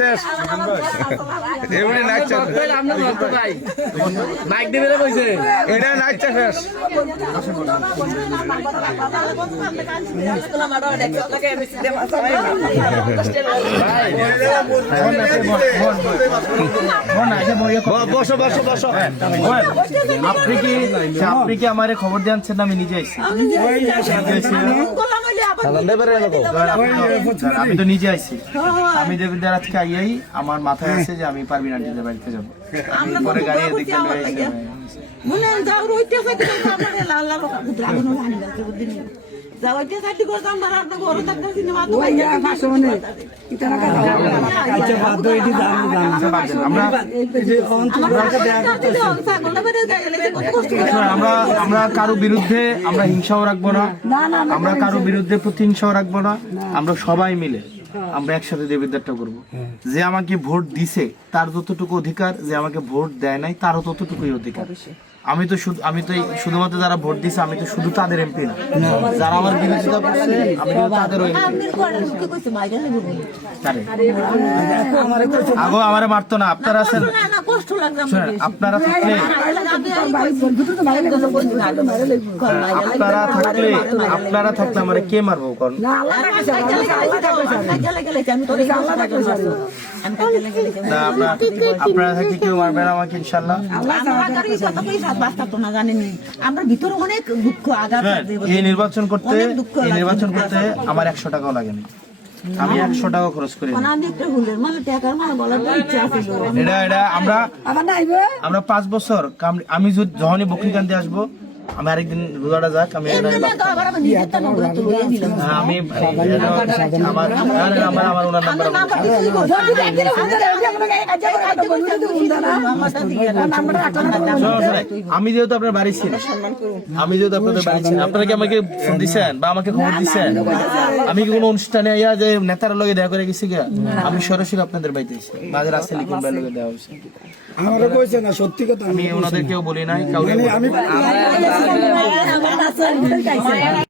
শেষ এমনি নাচছে মাইক দিবে রে কইছে এটা নাচছে শেষ বসো বসো বসো আপনি কি আমারে খবর দিয়েছেন আমি নিজে আইছি আমি তো নিজে আইছি আমি দেবিদার আজকে আইয়াই আমার মাথায় আছে যে আমি পারবিন আন্টিদের বাড়িতে যাবো পরে গাড়ি এদিকে মনে যাও রইতে সাথে আমার লাল লাল ড্রাগন হানি যাচ্ছে বুদ্ধি নিয়ে যাওয়াইতে সাথে করতাম আর আপনার ঘর থাকতে সিনেমা তো ভাই পাশে মনে ইতারা কাজ আচ্ছা বাদ এটি দাম আমরা আমরা আমরা কারো বিরুদ্ধে আমরা হিংসাও রাখবো না আমরা কারো বিরুদ্ধে প্রতিহিংসাও রাখবো না আমরা সবাই মিলে আমরা একসাথে দেবিদ্বারটা করবো যে আমাকে ভোট দিছে তার যতটুকু অধিকার যে আমাকে ভোট দেয় নাই তারও ততটুকুই অধিকার আমি তো শুধুমাত্র যারা ভোট দিছে আমি তো শুধু তাদের এমপি না যারা আমার বিরোধিতা করছে আমি তাদের আগো আমারে মারতো না আপনারা আছেন আপনারা থাকলে আপনারা থাকলে আমারে কে মারবো কোন আপনারা থাকলে কেউ মারবে না আমাকে ইনশাল্লাহ আমরা ভিতরে অনেক দুঃখ আঘাত এই নির্বাচন করতে আমার 100 টাকাও লাগেনি আমি 100 টাকা খরচ করি এটা আমরা 5 বছর আমি যখনই বকরিকান্দি আসবো আমি আরেকদিন রোজাটা যাক আমি আমার ওনার নাম্বার আমি যেহেতু আপনার বাড়ি ছিল আপনারা কি আমাকে ফোন দিচ্ছেন বা আমাকে খবর দিচ্ছেন আমি কি কোনো অনুষ্ঠানে ইয়া যে নেতার লগে দেখা করে গেছি গা আমি সরাসরি আপনাদের বাড়িতে এসেছি বাজার আসতে লিখুন লগে দেওয়া হয়েছে আমারও কইছে না সত্যি কথা আমি ওনাদেরকেও বলি নাই কাউকে